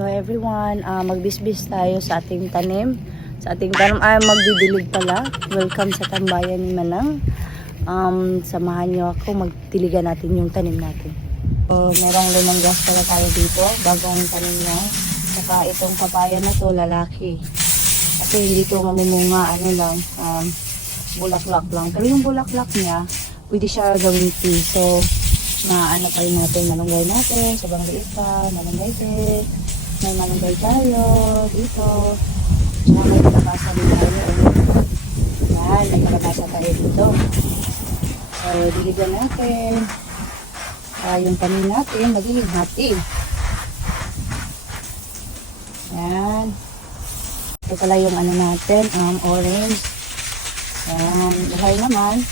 Hello everyone, Ah, magbisbis tayo sa ating tanim. Sa ating tanim ay magdidilig pala. Welcome sa tambayan ni Manang. Um, samahan niyo ako, magdiligan natin yung tanim natin. So, merong limang gas pala tayo dito, bagong tanim na. Saka itong papaya na to, lalaki. Kasi hindi to mamumunga, ano lang, um, bulaklak lang. Pero yung bulaklak niya, pwede siya gawing tea. So, na ano pa rin natin, malunggay natin, sobrang liit pa, malunggay din. May malunggay tayo dito. Tsaka may kalabasa din tayo. eh. Yan, may kalabasa tayo dito. So, diligan natin. Ah, yung panin natin, magiging hati. Yan. Ito pala yung ano natin, um, orange. Yan, buhay naman.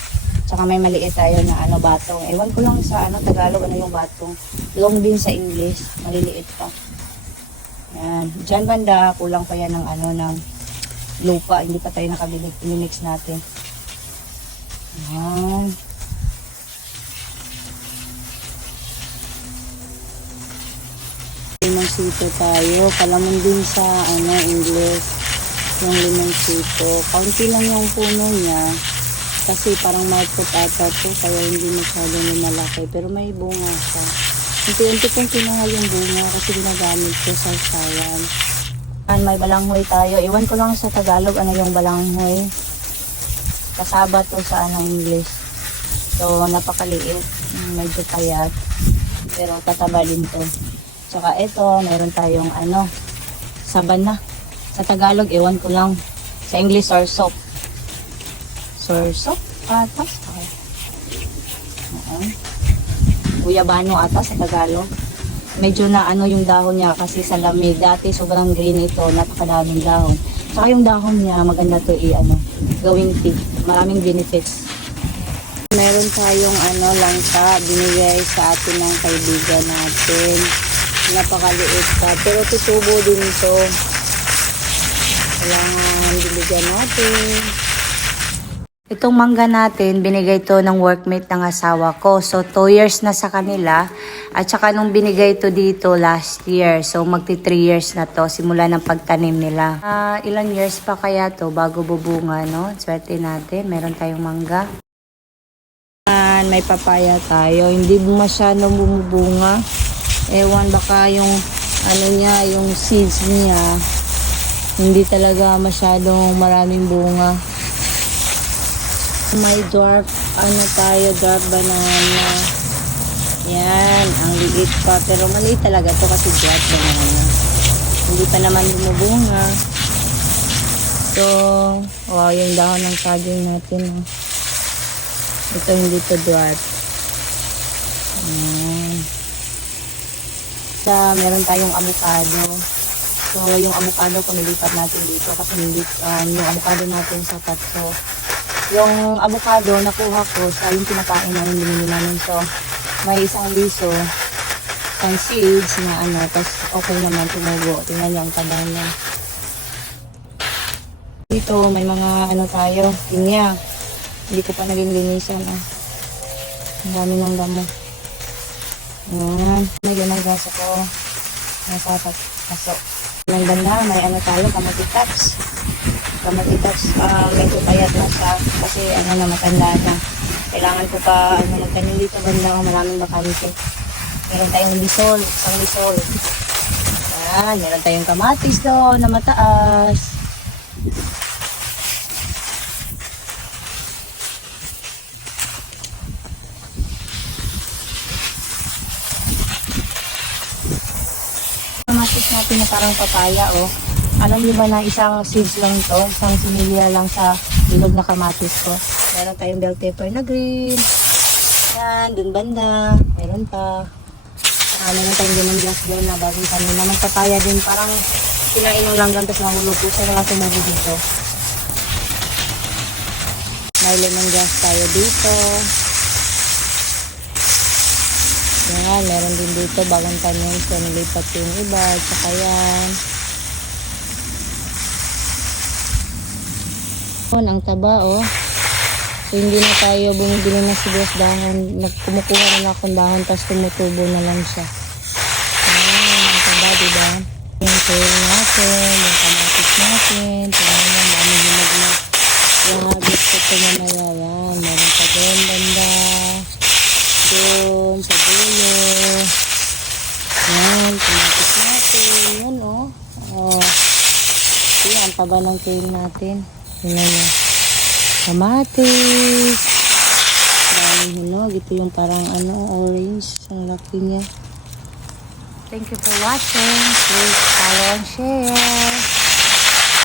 Tsaka may maliit tayo na ano batong. Ewan ko lang sa ano Tagalog ano yung batong. Long din sa English, maliliit pa. Yan. Diyan banda, kulang pa yan ng ano ng lupa. Hindi pa tayo nakabili. Inimix natin. Yan. Limang sito tayo. Palamon din sa ano English. Yung limang sito. Kaunti lang yung puno niya. Kasi parang market ata to. Kaya hindi masyadong lumalaki. Pero may bunga siya. Unti-unti pong kinuha yung bunga kasi ginagamit ko sa sayan. An may balanghoy tayo. Iwan ko lang sa Tagalog ano yung balanghoy. Kasaba to sa ano English. So napakaliit. Medyo payat. Pero tataba din to. Tsaka ito, meron tayong ano, sabana. Sa Tagalog, iwan ko lang. Sa English, sorsop. Sorsop? Atas? Okay. Oo. Guyabano ata sa Tagalog. Medyo na ano yung dahon niya kasi sa lamig. Dati sobrang green ito, napakadaming dahon. Tsaka yung dahon niya, maganda to i ano, gawing tea. Maraming benefits. Meron tayong ano langka binigay sa atin ng kaibigan natin. Napakaliit pa. Pero tutubo din ito. Kailangan binigyan natin. Itong mangga natin, binigay to ng workmate ng asawa ko. So, 2 years na sa kanila. At saka nung binigay to dito last year. So, magti 3 years na to simula ng pagtanim nila. Ah, ilang years pa kaya to bago bubunga, no? Swerte natin. Meron tayong mangga. Yan, may papaya tayo. Hindi masyadong bumubunga. Ewan, baka yung ano niya, yung seeds niya, hindi talaga masyadong maraming bunga. May dwarf, ano tayo, dwarf banana. Yan, ang liit pa. Pero maliit talaga to kasi dwarf banana. Hindi pa naman bumubunga. So, wow, yung dahon ng saging natin. Oh. Ito hindi to dwarf. Ayan. Sa meron tayong avocado. So, yung avocado ko nilipat natin dito kasi hindi, um, yung avocado natin sa tatso. Yung avocado nakuha ko sa yung pinakain namin binili namin. So, may isang liso, isang seeds na ano, tapos okay naman tumubo. Tingnan niyo ang taba niya. Dito, may mga ano tayo, pinya. Hindi ko pa nalilinisan. Ah. Ang dami ng damo. Ayan. Limang gaso ko. Nasa paso. Ng ganda, may ano tayo, kamatitats. Kamatitats, uh, medyo payat na siya. Kasi ano na, matanda na. Kailangan ko pa, ano, magtanim dito banda, maraming bakante. Meron tayong lisol, isang lisol. Ayan, meron tayong kamatis doon na mataas. kamatis natin na parang papaya, oh. Alam niyo ba na isang seeds lang to? Isang similya lang sa ilog na kamatis ko. Meron tayong bell pepper na green. Yan, dun banda. Meron pa. Ah, meron tayong lemongrass doon na bagong tanim. Naman papaya din. Parang kinain ng langgam tapos nahulog po. So, wala tumubo dito. May lemongrass tayo dito. Yan, meron din dito bagong tanim. So, nilipat yung iba. Tsaka yan. Yun, ang taba, oh. So, hindi na tayo bumibili na sibuyas dahon. Kumukuha na lang akong dahon, tapos tumutubo na lang siya. Ayan, ang taba, diba? Yung kale natin, yung kamatis natin. Tignan mo, dami hinag na. Yung habit ko ito mamaya. Ayan, meron pa doon, banda. Doon, sa dulo. Ayan, kamatis natin. Yun, oh. Oh. Ayan, ang taba ng kale natin. Tingnan. Kamatis. Daming hinog. Ito yung parang ano, orange. Ang laki niya. Thank you for watching. Please follow and share.